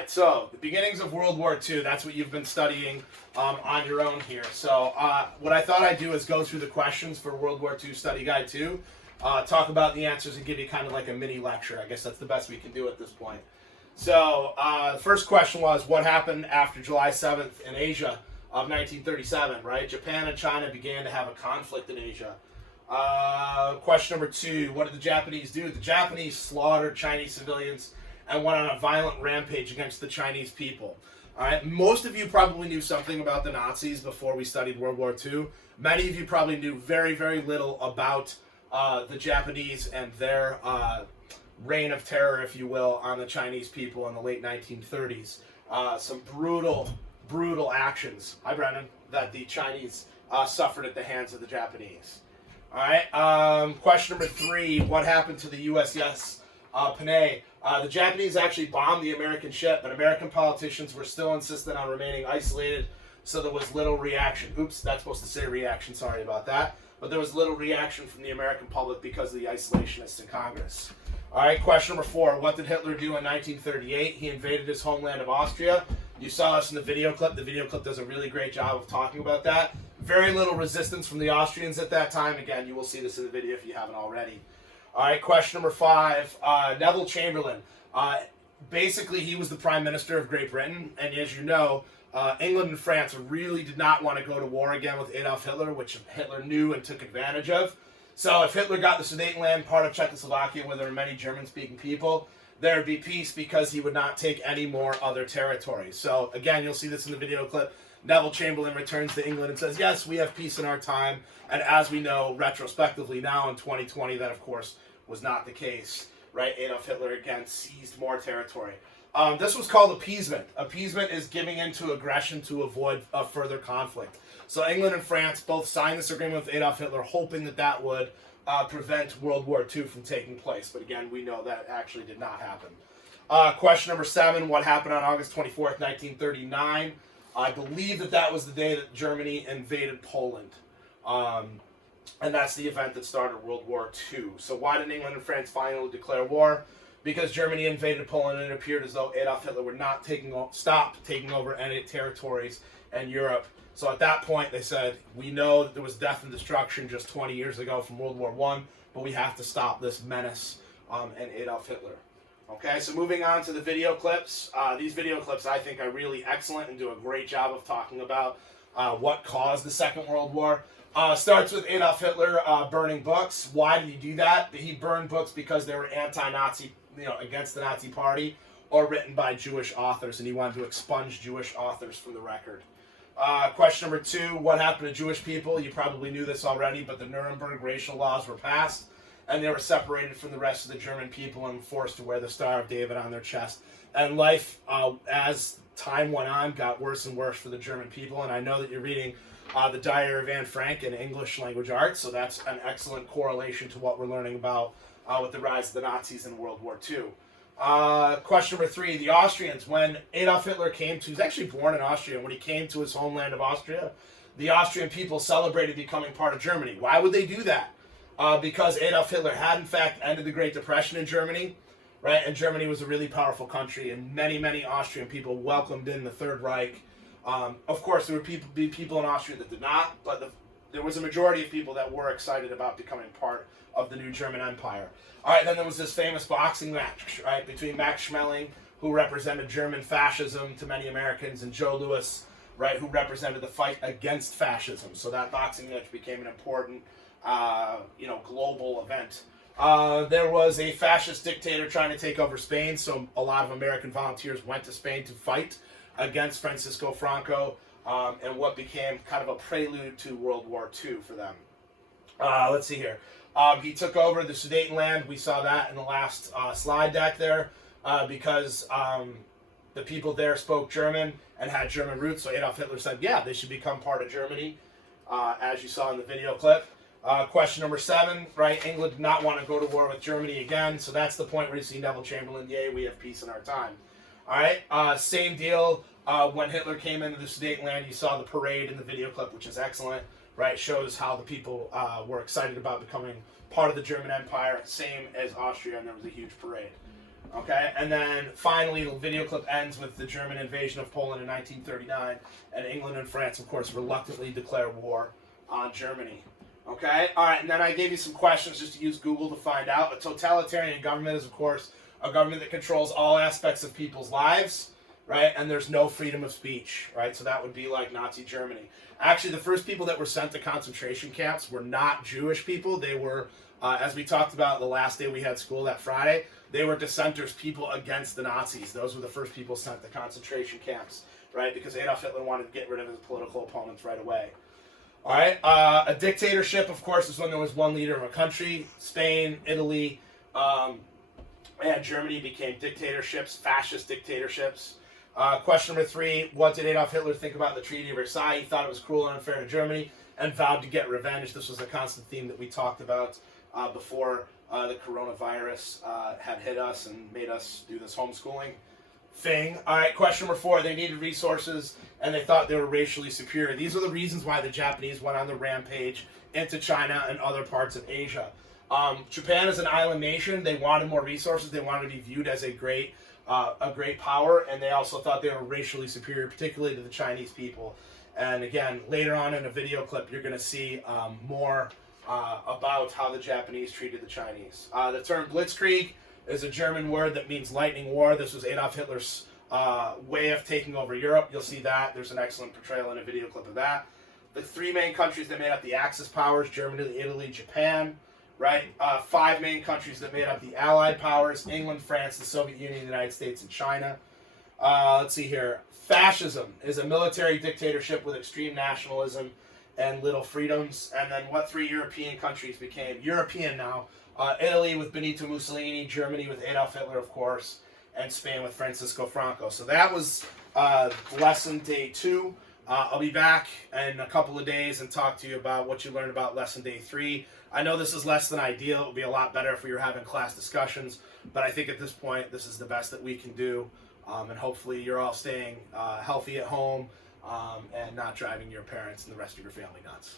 right, so the beginnings of World War II, that's what you've been studying on your own here. So what I thought I'd do is go through the questions for World War II Study Guide 2, talk about the answers and give you kind of like a mini lecture. I guess that's the best we can do at this point. So the first question was, what happened after July 7th in Asia of 1937, right? Japan and China began to have a conflict in Asia. Question number 2, what did the Japanese do? The Japanese slaughtered Chinese civilians and went on a violent rampage against the Chinese people. All right, most of you probably knew something about the Nazis before we studied World War II. Many of you probably knew very, very little about the Japanese and their reign of terror, if you will, on the Chinese people in the late 1930s. Some brutal, brutal actions, hi Brennan, that the Chinese suffered at the hands of the Japanese. All right, question number 3, what happened to the USS Panay? The Japanese actually bombed the American ship, but American politicians were still insistent on remaining isolated, so there was little reaction. Oops, that's supposed to say reaction, sorry about that. But there was little reaction from the American public because of the isolationists in Congress. All right, question number 4, what did Hitler do in 1938? He invaded his homeland of Austria. You saw us in the video clip. The video clip does a really great job of talking about that. Very little resistance from the Austrians at that time. Again, you will see this in the video if you haven't already. All right, question number 5, Neville Chamberlain. Basically, he was the Prime Minister of Great Britain, and as you know, England and France really did not want to go to war again with Adolf Hitler, which Hitler knew and took advantage of. So if Hitler got the Sudetenland, part of Czechoslovakia, where there were many German-speaking people, there would be peace because he would not take any more other territories. So again, you'll see this in the video clip. Neville Chamberlain returns to England and says, yes, we have peace in our time. And as we know, retrospectively now in 2020, that of course was not the case, right? Adolf Hitler again seized more territory. This was called appeasement. Appeasement is giving in to aggression to avoid a further conflict. So England and France both signed this agreement with Adolf Hitler, hoping that that would prevent World War II from taking place. But again, we know that actually did not happen. Question number 7, what happened on August 24th, 1939? I believe that that was the day that Germany invaded Poland. And that's the event that started World War II. So why did England and France finally declare war? Because Germany invaded Poland and it appeared as though Adolf Hitler would not stop taking over any territories in Europe. So at that point they said, we know that there was death and destruction just 20 years ago from World War I, but we have to stop this menace and Adolf Hitler. Okay, so moving on to the video clips. These video clips I think are really excellent and do a great job of talking about what caused the Second World War. Starts with Adolf Hitler burning books. Why did he do that? He burned books because they were anti-Nazi, against the Nazi Party, or written by Jewish authors, and he wanted to expunge Jewish authors from the record. Question number 2, what happened to Jewish people? You probably knew this already, but the Nuremberg racial laws were passed, and they were separated from the rest of the German people and forced to wear the Star of David on their chest. And life, as time went on, got worse and worse for the German people, and I know that you're reading the Diary of Anne Frank in English language arts, so that's an excellent correlation to what we're learning about with the rise of the Nazis in World War II. Question number 3, the Austrians. When Adolf Hitler he was actually born in Austria. When he came to his homeland of Austria, the Austrian people celebrated becoming part of Germany. Why would they do that? Because Adolf Hitler had in fact ended the Great Depression in Germany, right? And Germany was a really powerful country, and many, many Austrian people welcomed in the Third Reich. Of course, there would be people in Austria that did not, but there was a majority of people that were excited about becoming part of the new German Empire. All right, then there was this famous boxing match, right, between Max Schmeling, who represented German fascism to many Americans, and Joe Louis, right, who represented the fight against fascism. So that boxing match became an important, global event. There was a fascist dictator trying to take over Spain, so a lot of American volunteers went to Spain to fight against Francisco Franco, and what became kind of a prelude to World War II for them. Let's see here. He took over the Sudetenland. We saw that in the last slide deck there, because the people there spoke German and had German roots. So Adolf Hitler said, yeah, they should become part of Germany, as you saw in the video clip. Question number 7, right? England did not want to go to war with Germany again, so that's the point where you see Neville Chamberlain, yay, we have peace in our time. All right, same deal. When Hitler came into the Sudetenland, you saw the parade in the video clip, which is excellent, right? Shows how the people were excited about becoming part of the German Empire, same as Austria, and there was a huge parade. Okay, and then finally the video clip ends with the German invasion of Poland in 1939, and England and France, of course, reluctantly declare war on Germany. Okay, all right, and then I gave you some questions just to use Google to find out. A totalitarian government is, of course, a government that controls all aspects of people's lives, right? And there's no freedom of speech, right? So that would be like Nazi Germany. Actually, the first people that were sent to concentration camps were not Jewish people. They were, as we talked about the last day we had school that Friday, they were dissenters, people against the Nazis. Those were the first people sent to concentration camps, right? Because Adolf Hitler wanted to get rid of his political opponents right away. All right, a dictatorship, of course, is when there was one leader of a country. Spain, Italy, and Germany became dictatorships, fascist dictatorships. Question number 3, what did Adolf Hitler think about the Treaty of Versailles? He thought it was cruel and unfair to Germany and vowed to get revenge. This was a constant theme that we talked about before the coronavirus had hit us and made us do this homeschooling thing. All right, question number 4, they needed resources and they thought they were racially superior. These are the reasons why the Japanese went on the rampage into China and other parts of Asia. Japan is an island nation. They wanted more resources. They wanted to be viewed as a great power, and they also thought they were racially superior, particularly to the Chinese people. And again, later on in a video clip, you're going to see more about how the Japanese treated the Chinese. The term Blitzkrieg is a German word that means lightning war. This was Adolf Hitler's way of taking over Europe. You'll see that. There's an excellent portrayal in a video clip of that. The 3 main countries that made up the Axis powers, Germany, Italy, Japan, right? 5 main countries that made up the Allied powers, England, France, the Soviet Union, the United States, and China. Let's see here. Fascism is a military dictatorship with extreme nationalism and little freedoms. And then what 3 European countries became European now? Italy with Benito Mussolini, Germany with Adolf Hitler, of course, and Spain with Francisco Franco. So that was lesson day 2. I'll be back in a couple of days and talk to you about what you learned about lesson day 3. I know this is less than ideal. It would be a lot better if we were having class discussions, but I think at this point, this is the best that we can do. And hopefully you're all staying healthy at home and not driving your parents and the rest of your family nuts.